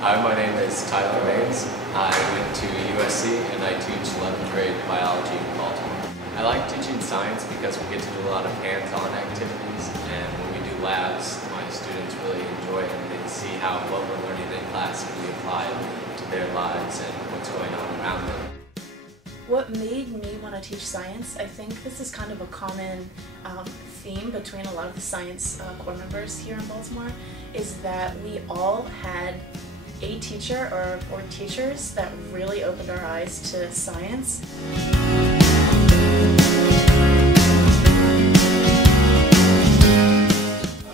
Hi, my name is Tyler Maines. I went to USC and I teach 11th grade biology in Baltimore. I like teaching science because we get to do a lot of hands-on activities, and when we do labs, my students really enjoy it and they see how what we're learning in class can be applied to their lives and what's going on around them. What made me want to teach science, I think this is kind of a common theme between a lot of the science corps members here in Baltimore, is that we all had a teacher or teachers that really opened our eyes to science.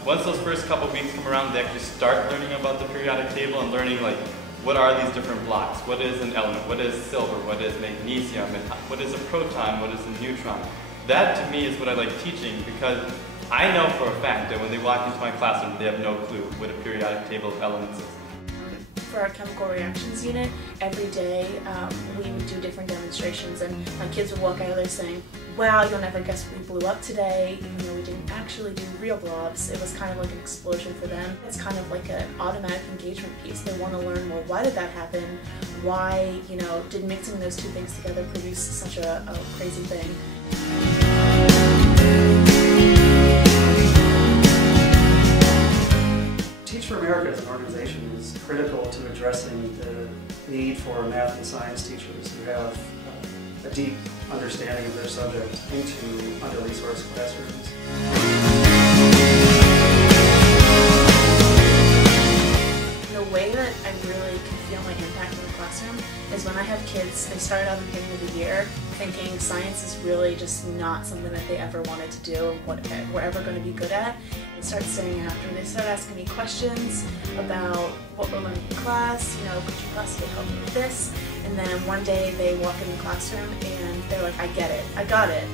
Once those first couple weeks come around, they actually start learning about the periodic table and learning like what are these different blocks, what is an element, what is silver, what is magnesium, and what is a proton, what is a neutron. That to me is what I like teaching, because I know for a fact that when they walk into my classroom they have no clue what a periodic table of elements is. For our chemical reactions unit, every day we would do different demonstrations, and my kids would walk out of there saying, wow, you'll never guess we blew up today, even though we didn't actually do real blow-ups. It was kind of like an explosion for them. It's kind of like an automatic engagement piece. They want to learn, well, why did that happen? Why, did mixing those two things together produce such a crazy thing? Teach for America as an organization is critical to addressing the need for math and science teachers who have a deep understanding of their subject into under-resourced classrooms. The way that I really can feel my impact in the classroom is when I have kids, they start out at the beginning of the year thinking science is really just not something that they ever wanted to do or what we're ever going to be good at. They start staying after and they start asking me questions about what we're learning in class, could you possibly help me with this? And then one day they walk in the classroom and they're like, I get it, I got it.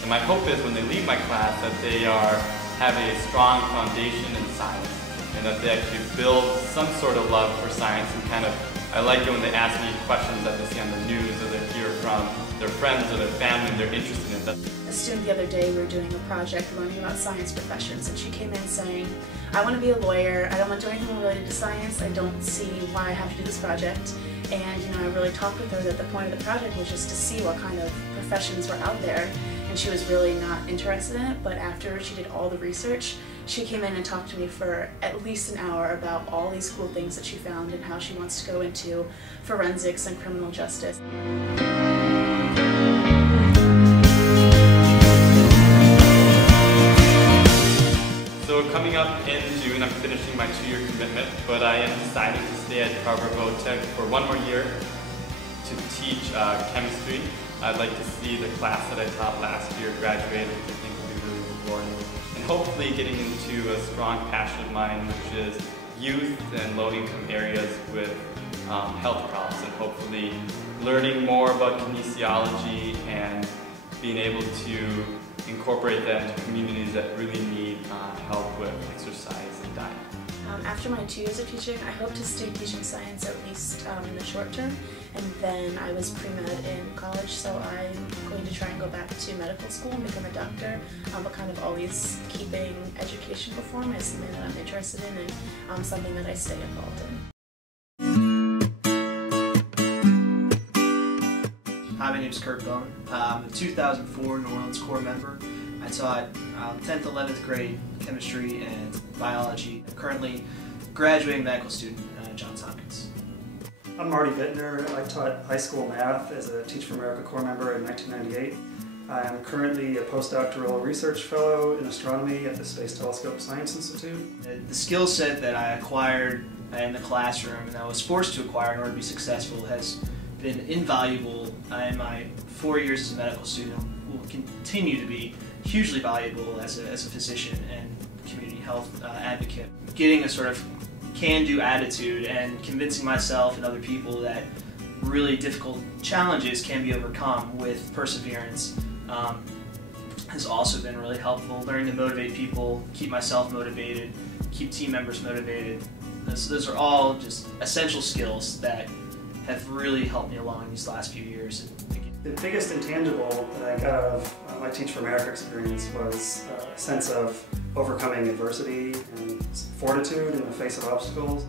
And my hope is when they leave my class that they have a strong foundation in science, and that they actually build some sort of love for science, and I like it when they ask me questions that they see on the news or they hear from their friends or their family and they're interested in that. A student the other day, we were doing a project learning about science professions, and she came in saying, I want to be a lawyer, I don't want to do anything related to science, I don't see why I have to do this project. And I really talked with her that the point of the project was just to see what kind of professions were out there, and she was really not interested in it. But after she did all the research, she came in and talked to me for at least an hour about all these cool things that she found and how she wants to go into forensics and criminal justice. So coming up in June, I'm finishing my 2-year commitment, but I am deciding to stay at Carver-Tech for 1 more year to teach chemistry. I'd like to see the class that I taught last year graduate, which I think will be really rewarding. And hopefully getting into a strong passion of mine, which is youth and low-income areas with health problems, and hopefully learning more about kinesiology and being able to incorporate that into communities that really need help with exercise and diet. After my 2 years of teaching, I hope to stay teaching science at least in the short term, and then I was pre-med in college, so I'm going to try and go back to medical school and become a doctor, but kind of always keeping education reform as something that I'm interested in and something that I stay involved in. Hi, my name is Kurt Bone. I'm a 2004 New Orleans Corps member. I taught 10th, 11th grade chemistry and biology. I'm currently graduating medical student at Johns Hopkins. I'm Marty Bittner. I taught high school math as a Teach for America Corps member in 1998. I am currently a postdoctoral research fellow in astronomy at the Space Telescope Science Institute. The skill set that I acquired in the classroom and I was forced to acquire in order to be successful has been invaluable in my 4 years as a medical student. Will continue to be hugely valuable as a physician and community health advocate. Getting a sort of can-do attitude and convincing myself and other people that really difficult challenges can be overcome with perseverance has also been really helpful. Learning to motivate people, keep myself motivated, keep team members motivated. Those are all just essential skills that have really helped me along these last few years. The biggest intangible that I got out of my Teach for America experience was a sense of overcoming adversity and fortitude in the face of obstacles.